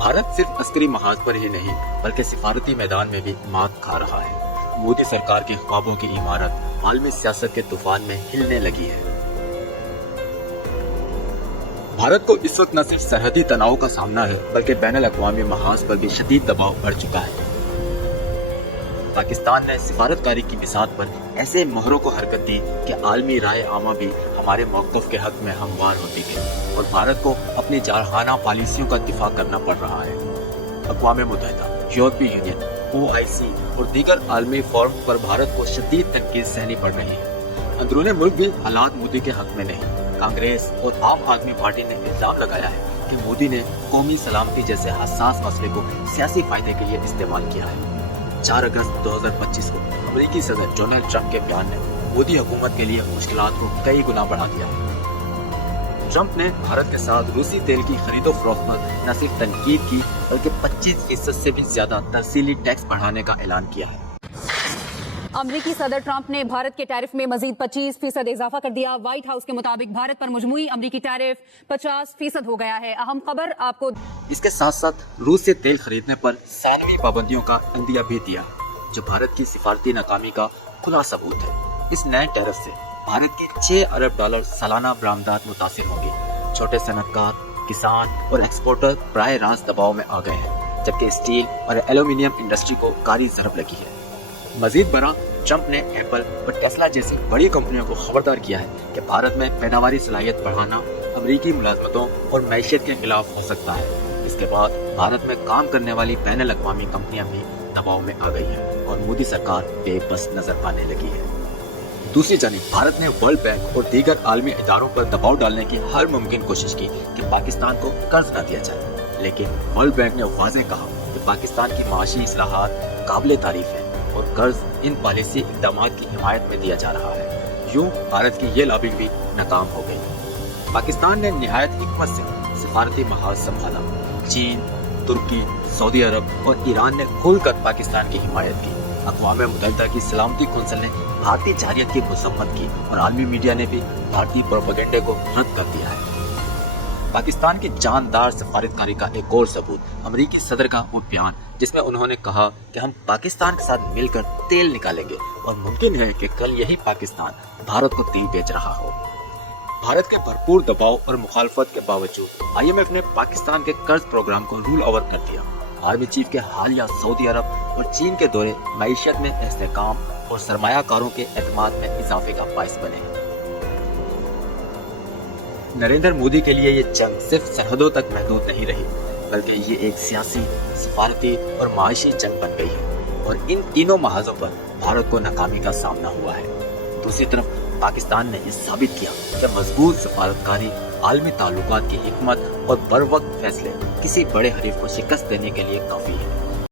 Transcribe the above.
भारत सिर्फ अस्करी महाज पर ही नहीं बल्कि सिफारती मैदान में भी मात खा रहा है। मोदी सरकार के ख्वाबों की इमारत आलमी सियासत के तूफान में हिलने लगी है। भारत को इस वक्त न सिर्फ सरहदी तनाव का सामना है बल्कि बैनुल अक़वामी महाज पर भी शदीद दबाव बढ़ चुका है। पाकिस्तान ने सिफारतकारी की बिसात पर ऐसे मोहरों को हरकत दी कि आलमी राय आमा भी हमारे मौक़िफ़ के हक में हमवार होती गई और भारत को अपनी जारहाना पॉलिसियों का दिफा करना पड़ रहा है। अक़वाम मुत्तहिदा, यूरोपीय यूनियन, OIC और दीगर आलमी फोरम पर भारत को शदीद तनकीद सहनी पड़ रही है। अंदरूनी मुल्क भी हालात मोदी के हक में नहीं। कांग्रेस और आम आदमी पार्टी ने इल्जाम लगाया है कि मोदी ने कौमी सलामती जैसे हसास मसले को सियासी फायदे के लिए इस्तेमाल किया है। 4 अगस्त 2025 को अमेरिकी सदर डोनाल्ड ट्रंप के बयान ने मोदी हुकूमत के लिए मुश्किलात को कई गुना बढ़ा दिया। ट्रंप ने भारत के साथ रूसी तेल की खरीदो फरोख्त पर न सिर्फ तनकीद की बल्कि 25% से भी ज्यादा तरसीली टैक्स बढ़ाने का ऐलान किया है। अमरीकी सदर ट्रंप ने भारत के टैरिफ में मजीद 25% इजाफा कर दिया। व्हाइट हाउस के मुताबिक भारत पर मजमूई अमरीकी टैरिफ 50% हो गया है। अहम खबर आपको इसके साथ साथ रूस से तेल खरीदने पर सानवी पाबंदियों का इंदिया भी दिया, जो भारत की सिफारती नाकामी का खुला सबूत है। इस नए टैरिफ से भारत की $6 अरब सालाना बरामदात मुतासिर होंगी। छोटे सनतकार, किसान और एक्सपोर्टर प्राय रास्त दबाव में आ गए हैं, जबकि स्टील और एल्यूमिनियम इंडस्ट्री को कारी ज़रब लगी है। मजीद बरा, ट्रंप ने एप्पल और टेस्ला जैसी बड़ी कंपनियों को खबरदार किया है कि भारत में पैदावारी सलाहियत बढ़ाना अमरीकी मुलाजमतों और मैशियत के खिलाफ हो सकता है। इसके बाद भारत में काम करने वाली बैनुल अक़वामी कंपनियां भी दबाव में आ गई हैं और मोदी सरकार बेबस नजर आने लगी है। दूसरी जानिब भारत ने वर्ल्ड बैंक और दीगर आलमी इदारों पर दबाव डालने की हर मुमकिन कोशिश की कि पाकिस्तान को कर्ज न दिया जाए, लेकिन वर्ल्ड बैंक ने वाज़ेह कहा कि पाकिस्तान की माशी इस्लाहात काबिल तारीफ है और कर्ज इन पॉलिसी इक़दामात की हिमायत में दिया जा रहा है। यूं भारत की ये लॉबिंग भी नाकाम हो गई। पाकिस्तान ने निहायत हिकमत से सिफारती महाज संभाला। चीन, तुर्की, सऊदी अरब और ईरान ने खुलकर पाकिस्तान की हिमायत की। अक़वाम मुत्तहिदा की सलामती कौंसिल ने भारतीय जारियत की मज़म्मत की और आलमी मीडिया ने भी भारतीय प्रोपेगेंडे को रद्द कर दिया है। पाकिस्तान की जानदार सफारतकारी का एक और सबूत अमेरिकी सदर का वो बयान, जिसमें उन्होंने कहा कि हम पाकिस्तान के साथ मिलकर तेल निकालेंगे और मुमकिन है कि कल यही पाकिस्तान भारत को तेल बेच रहा हो। भारत के भरपूर दबाव और मुखालफत के बावजूद IMF ने पाकिस्तान के कर्ज प्रोग्राम को रूल ओवर कर दिया। आर्मी चीफ के हालिया सऊदी अरब और चीन के दौरे मईशत में इस्तेहकाम और सरमायाकारों के एतमाद में इजाफे का बाइस बने। नरेंद्र मोदी के लिए ये जंग सिर्फ सरहदों तक महदूद नहीं रही, बल्कि ये एक सियासी, सफारती और माशी जंग बन गई है और इन तीनों महाजों पर भारत को नाकामी का सामना हुआ है। दूसरी तरफ पाकिस्तान ने ये साबित किया कि मजबूत सफारतकारी, आलमी ताल्लुकात की हिकमत और बर वक्त फैसले किसी बड़े हरीफ को शिकस्त देने के लिए काफी है।